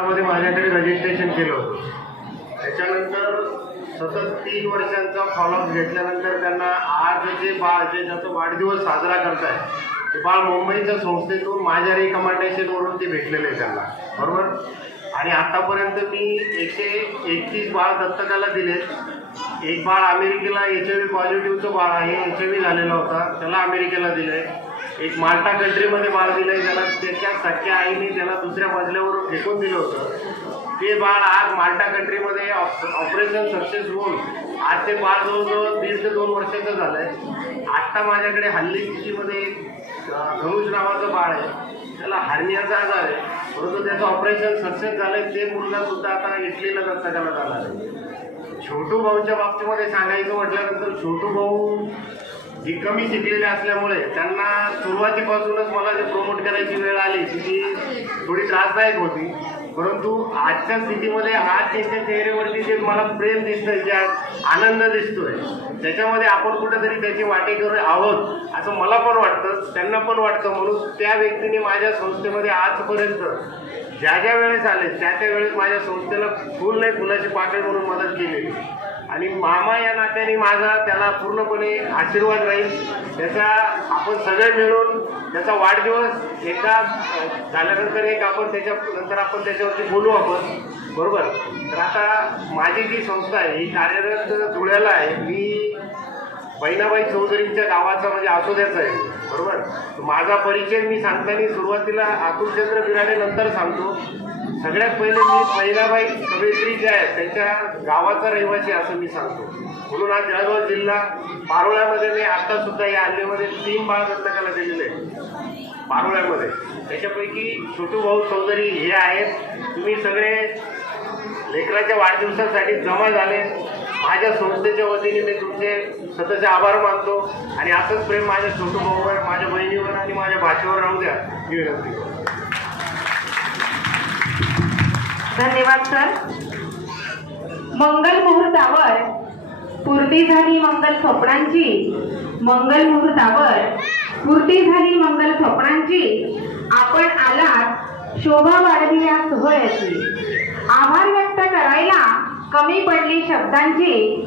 मध्ये माझ्याकडे रजिस्ट्रेशन केलं होतं. त्याच्यानंतर सतत 3 वर्षांचा फॉलोअप घेतल्यानंतर त्यांना आज जे बाळ जे ज्याचा वाढदिवस साजरा करताय ते बाळ मुंबईच्या संस्थेतून माझ्या रिकमेंडेशनवरून ते भेटलेलं आहे त्यांना, बरोबर. आणि आतापर्यंत मी 131 बाळ दत्तकाला दिले. एक बाळ अमेरिकेला HIV पॉझिटिव्हचं बाळ आहे, HIV झालेला होता, त्याला अमेरिकेला दिलं आहे. एक माल्टा कंट्रीमध्ये बाळ दिलं आहे, त्याला त्याच्या सख्या आईने त्याला दुसऱ्या मजल्यावरून फेकून दिलं होतं. ते बाळ आज माल्टा कंट्रीमध्ये ऑपरेशन सक्सेस होऊन आज ते बाळ जवळजवळ 1.5 ते 2 वर्षाचं झालं आहे. आत्ता माझ्याकडे हल्ली सिटीमध्ये धनुष नावाचं बाळ आहे, त्याला हार्नियाचा आजार आहे, परंतु त्याचं ऑपरेशन सक्सेस झालं आहे. ते मुलगासुद्धा आता इटलीला दत्तकाला झाला आहे. छोटू भाऊच्या बाबतीमध्ये सांगायचं म्हटल्यानंतर छोटू भाऊ जी कमी शिकलेले असल्यामुळे त्यांना सुरुवातीपासूनच मला जे प्रमोट करायची वेळ आली ती थोडी त्रासदायक होती. परंतु आजच्या स्थितीमध्ये आज त्यांच्या चेहऱ्यावरती जे मला प्रेम दिसतंय, जे आनंद दिसतोय, त्याच्यामध्ये आपण कुठेतरी त्याची वाटेकरी आहोत असं मला पण वाटतं, त्यांना पण वाटतं. म्हणून त्या व्यक्तीने माझ्या संस्थेमध्ये आजपर्यंत ज्या ज्या वेळेस आले त्या वेळेस माझ्या संस्थेला फुल नाही फुलाची पाकळी म्हणून मदत केलेली. आणि मामा या नात्याने माझा त्याला पूर्णपणे आशीर्वाद राहील. त्याचा आपण सगळे मिळून त्याचा वाढदिवस एकदा झाल्यानंतर आपण त्याच्यानंतर आपण त्याच्यावरती बोलू आपण, बरोबर. तर आता माझी जी संस्था आहे ही कार्यरत धुळ्याला आहे. मी बहिणाबाई चौधरींच्या गावाचा म्हणजे आसोद्याचा आहे, बरोबर. माझा परिचय मी सांगताना सुरुवातीला अतुलचंद्र बिराडे नंतर सांगतो. सगळ्यात पहिले मी बहिणाबाई कवयित्री ज्या आहेत त्यांच्या गावाचा रहिवासी असं मी सांगतो. म्हणून आज जळगाव जिल्हा पारोळ्यामध्ये मी आत्तासुद्धा या हल्ल्यामध्ये 3 बाळ दत्तकाला दिलेले आहेत पारोळ्यामध्ये. त्याच्यापैकी छोटू भाऊ चौधरी हे आहेत. तुम्ही सगळे लेकराच्या वाढदिवसासाठी जमा झाले. माझ्या संस्थेच्या वतीने मी तुमचे स्वतःचे आभार मानतो. आणि असंच प्रेम माझ्या छोटू भाऊवर, माझ्या बहिणीवर आणि माझ्या भाषेवर राहू द्या ही विनंती करतो. धन्यवाद सर. मंगल मुहूर्तावर पूर्ती झाली मंगल स्वप्नांची, मंगल मुहूर्तावर पूर्ती झाली मंगल स्वप्नांची. आपण आलात शोभा वाढली या सोहळ्याची. आभार व्यक्त करायला कमी पडली शब्दांची.